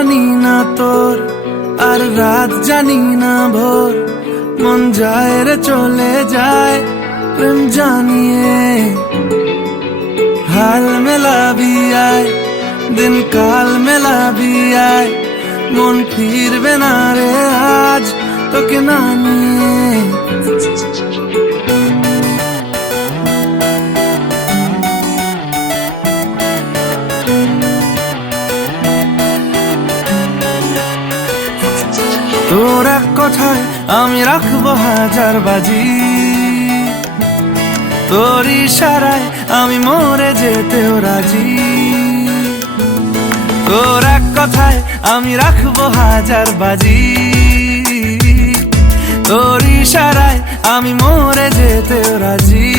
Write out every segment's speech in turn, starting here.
জানি না তোর, আর রাত জানি না ভোর, মন যায় রে চলে যায় প্রেম জানিয়ে। हाल मिला भी आए, दिन काल मिला भी आए, मन फिर बिना रे आज तो के नानिए। তোর এক কথায় আমি রাখবো হাজার বাজি, তোর ইশারায় আমি মরে যেতেও রাজি। তোর এক কথায় আমি রাখবো হাজার বাজি, তোর ইশারায় আমি মরে যেতেও রাজি।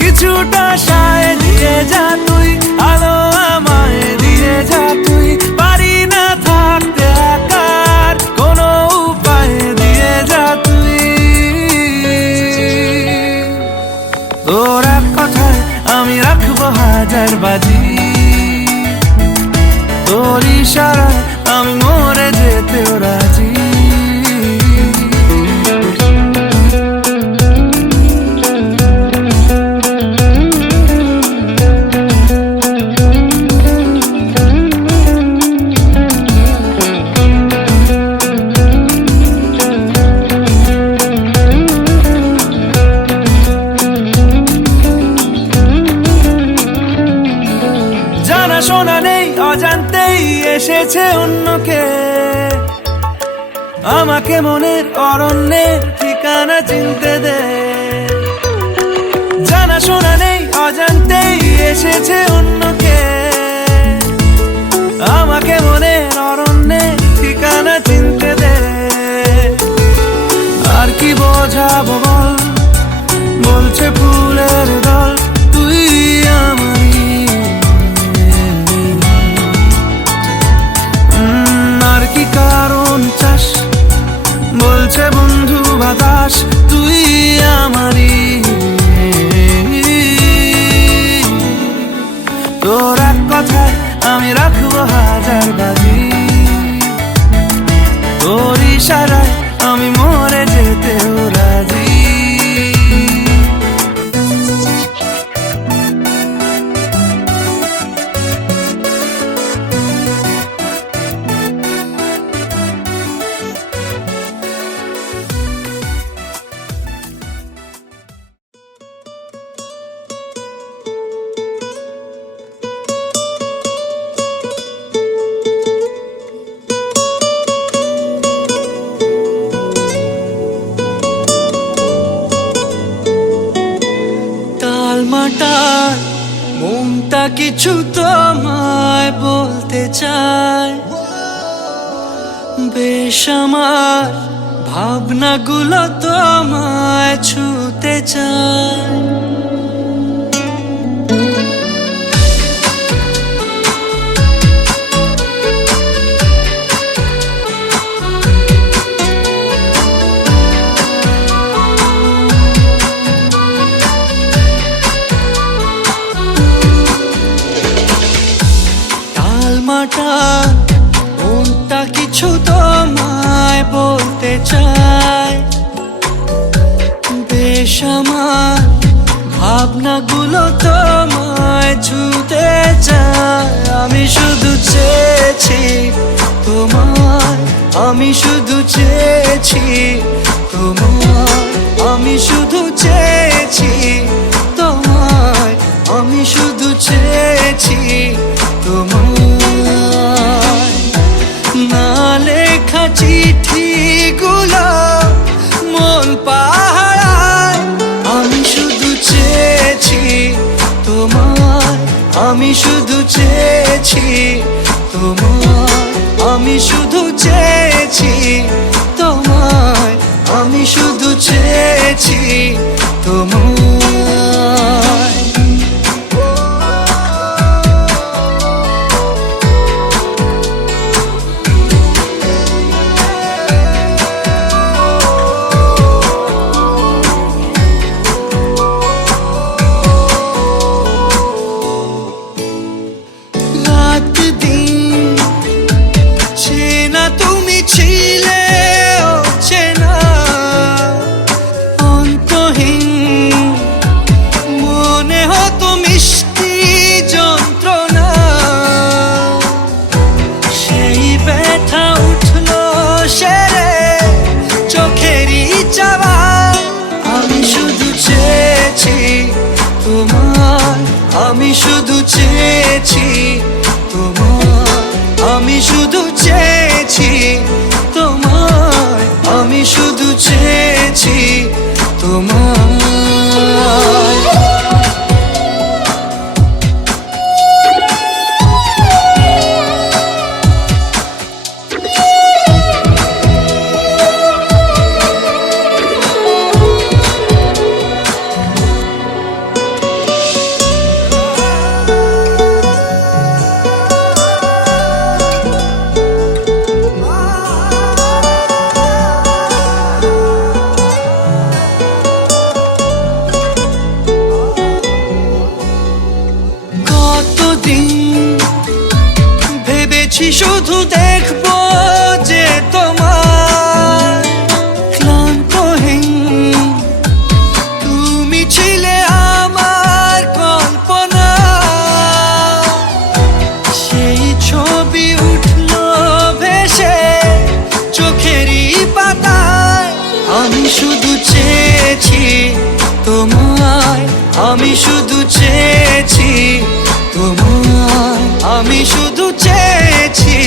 কিছুটা সায় দিয়ে যা তুই, আলো আমায় দিয়ে যা তুই, পারি না থাকতে একার কোনো উপায় দিয়ে যা তুই। তোর এক কথায় আমি রাখবো হাজার বাজি, তোর ইশারায় আমি মরে যেতেও রাজি। শোনা নেই অজান্তেই এসেছে অন্যকে, আমাকে মনের অরণ্যের ঠিকানা চিনতে দে। জানা শোনা নেই অজান্তেই এসেছে অন্যকে, আমাকে মনের অরণ্যের ঠিকানা চিনতে দে। আর কি বোঝাবো বল, বলছে ফুলের দল তুই আমারই। কি কারণ চাস, বলছে বন্ধু বাতাস তুই আমারই। তোর এক কথায় আমি রাখবো হাজার বাজি, তোর ইশারায় আমি মরে যেতেও রাজি। মাটার মনটা কিছু তোমায় বলতে চায়, বেশ আমার ভাবনাগুলো তোমায় ছুতে চায়। মনটা কিছু তোমায় বলতে চায়, বেশ আমার ভাবনাগুলো তোমায় ছুতে চায়। আমি শুধু চেয়েছি তোমায়, আমি শুধু চেয়েছি তোমায়, আমি শুধু চেয়েছি তোমায়, আমি শুধু চেয়েছি তোমায়। না লেখা চিঠিগুলো মন পাহারায়, আমি শুধু চেয়েছি তোমায়, আমি শুধু চেয়েছি তোমায়, আমি শুধু চেয়েছি তোমায়, আমি শুধু চেয়েছি তোমায়। আমি শুধু চেয়েছি তোমায়, আমি শুধু চেয়েছি তোমায়, আমি শুধু চেয়েছি তোমায়। ভেবেছি শুধু দেখবো যে তোমার ক্লান্তহীন তুমি ছিলে আমার কল্পনা, সেই ছবি উঠলো ভেসে চোখেরই পাতায়। আমি শুধু চেয়েছি তোমায়, আমি শুধু চেয়েছি তোমায়, আমি শুধু চেয়েছি